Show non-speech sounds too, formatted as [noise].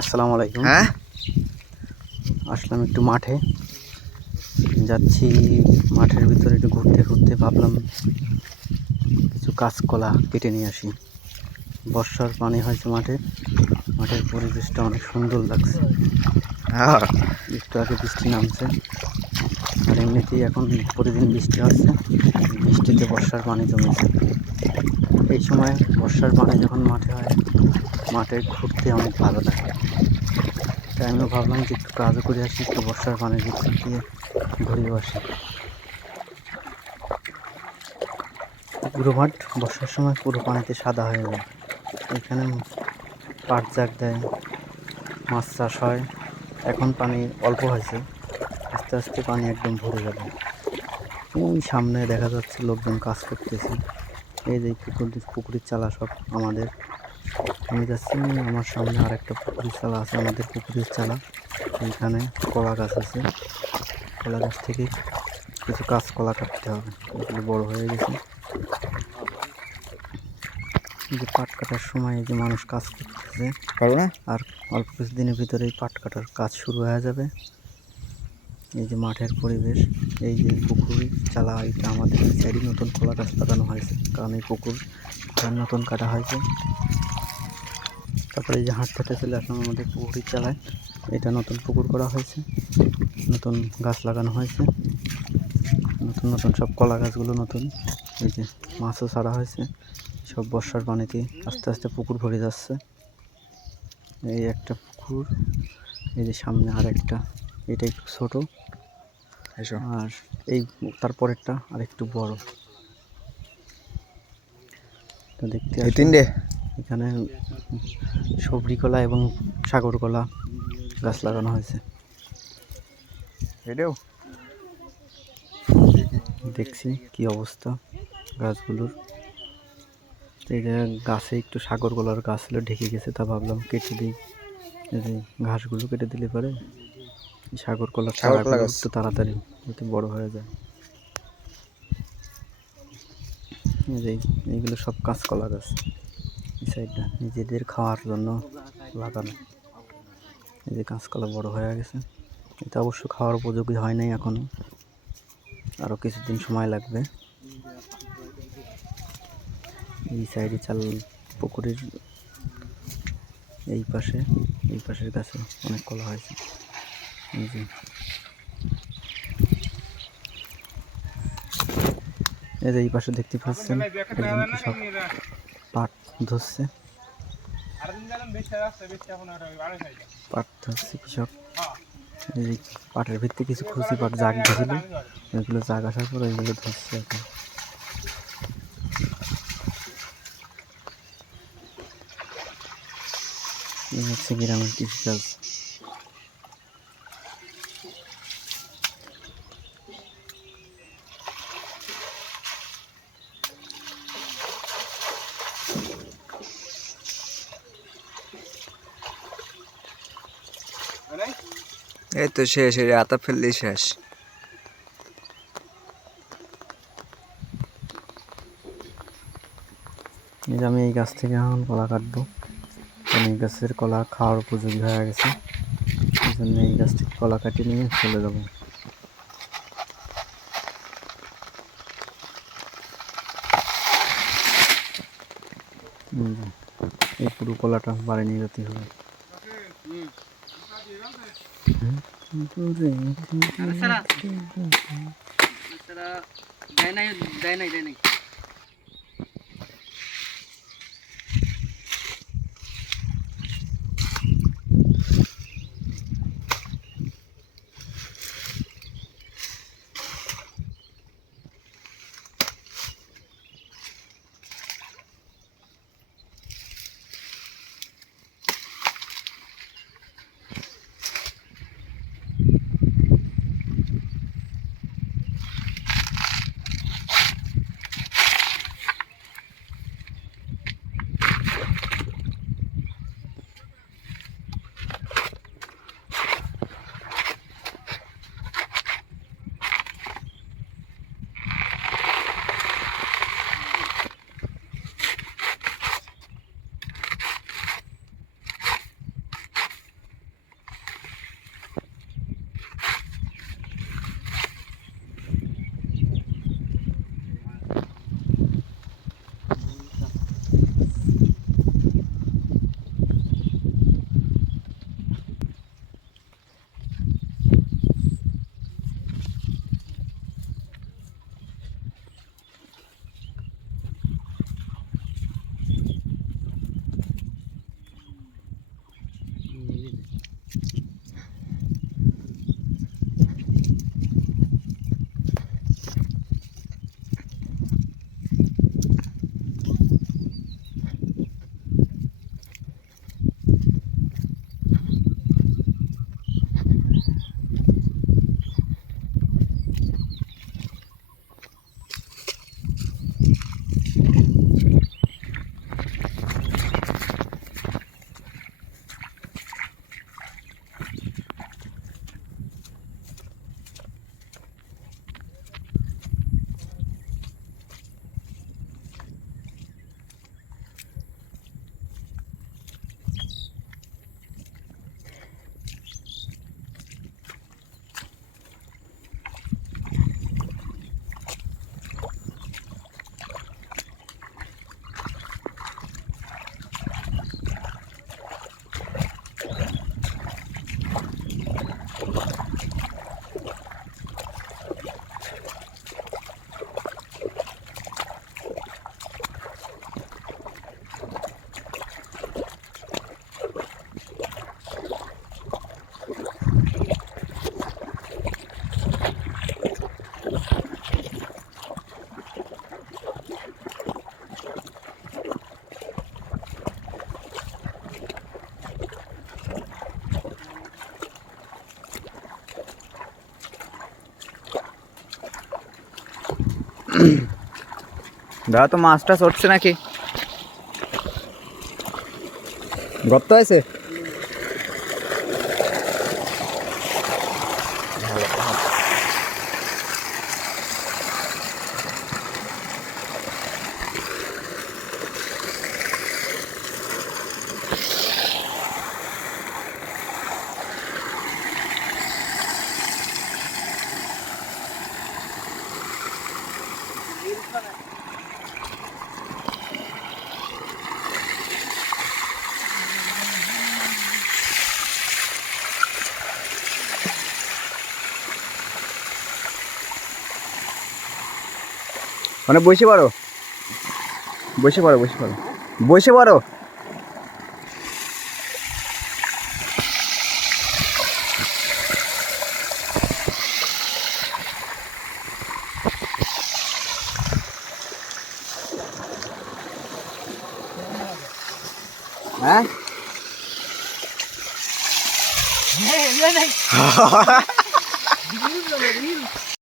আসসালামু আলাইকুম। হ্যাঁ? আসলাম একটু মাঠে। যাচ্ছি মাঠের ভিতরে একটু ঘুরতে ঘুরতে ভাবলাম কিছু কাঁচকলা কেটে নিয়ে আসি। বর্ষার পানি হয়েছে মাঠে। মাঠের পরিবেশটা অনেক সুন্দর লাগছে। হ্যাঁ। একটু আগে বৃষ্টি নামছে। আর এমনিতেই এখন প্রতিদিন বৃষ্টি হচ্ছে। বৃষ্টিতে বর্ষার পানি জমেছে। এই সময় বর্ষার পানি যখন মাঠে হয় মাঠে ঘুরতে অনেক ভালো লাগে। তাই আমিও ভাবলাম যে একটু কাজও করে আসি, একটু বর্ষার পানির ভিতর দিয়ে ঘুরে আসি। পুরো মাঠ বর্ষার সময় পুরো পানিতে সাদা হয়ে যায়। এখানে পাট জাগ দেয়, মাছ চাষ হয়। এখন পানি অল্প হয়েছে, আস্তে আস্তে পানি একদম ভরে যাবে। ওই সামনে দেখা যাচ্ছে লোকজন কাজ করতেছে। এই যে পুকুর পুকুরের চালা সব আমাদের। আমি যাচ্ছি আমার সামনে আর একটা পুকুরের চালা আছে আমাদের পুকুরের চালা। এইখানে কলা গাছ আছে। কলা গাছ থেকে কিছু কাজ কাঁচকলা কাটতে হবে। এগুলো বড় হয়ে গেছে। এই যে পাট কাটার সময় যে মানুষ কাজ করতেছে। আর অল্প কিছু দিনের ভিতরেই পাট কাটার কাজ শুরু হয়ে যাবে। এই যে মাঠের পরিবেশ, এই যে পুকুর, চালা, এটা আমাদের এই সাইডে নতুন কলা গাছ লাগানো হয়েছে, কারণ এই পুকুর ঘর নতুন কাটা হয়েছে। তারপরে এই যে হাঁটতে হাঁটতে চলে আসলাম আমাদের পুকুরি চালায়, এটা নতুন পুকুর করা হয়েছে, নতুন গাছ লাগানো হয়েছে, নতুন নতুন সব কলা গাছগুলো নতুন, এই যে মাছও ছাড়া হয়েছে, সব বর্ষার পানিতে আস্তে আস্তে পুকুর ভরে যাচ্ছে। এই একটা পুকুর, এই যে সামনে আর একটা এটা একটু ছোট। আর এই তারপরেরটা আর একটু বড়। তো দেখতে তিনটে? এখানে সবরি কলা এবং সাগর কলা গাছ লাগানো হয়েছে। এটাও? দেখছি কি অবস্থা গাছগুলোর। এটা গাছে একটু সাগর কলার গাছ ছিল ঢেকে গেছে তা ভাবলাম কেটে দিই। এই যে ঘাসগুলো কেটে দিলে পারে এই সাগর কলার সাগর কলা গাছ। একটু তাড়াতাড়ি যাতে বড় হয়ে যায়। এই যে এইগুলো সব কাঁচকলা গাছ। এই সাইডটা নিজেদের খাওয়ার জন্য লাগানো। এই যে কাঁচকলা বড় হয়ে গেছে। এটা অবশ্য খাওয়ার উপযোগী হয় নাই এখনও। আরও কিছুদিন সময় লাগবে। এই সাইডে চাল পুকুরের এই পাশে এই পাশের গাছে অনেক কলা হয়েছে। এই যে এই পাশে দেখতে পাচ্ছেন কৃষক পাট ধরছে। পাট ধরছে কৃষক। এই পাটের ভিত্তি কিছু খুশি পাট জাগ ধরেছিল এগুলো জাগ আসার পর এগুলো ধরছে এখন। গ্রামের কৃষিকাজ। এই তো শেষ, এই আতা ফেললেই শেষ। আমি এই গাছ থেকে এখন কলা কাটবো। এই গাছের কলা খাওয়ার উপযোগী হয়ে গেছে। এই জন্য এই গাছ থেকে কলা কাটিয়ে নিয়ে চলে যাব। এই পুরো কলাটা বাড়ি নিয়ে যেতে হবে। দেয় নাই দেয় নাই দেয় নাই দাদা তো মাছটা চড়ছে নাকি গর্ত আছে মানে বসে পারো বসে পারো বসে পারো বসে পারো হ্যাঁ? [laughs] [laughs]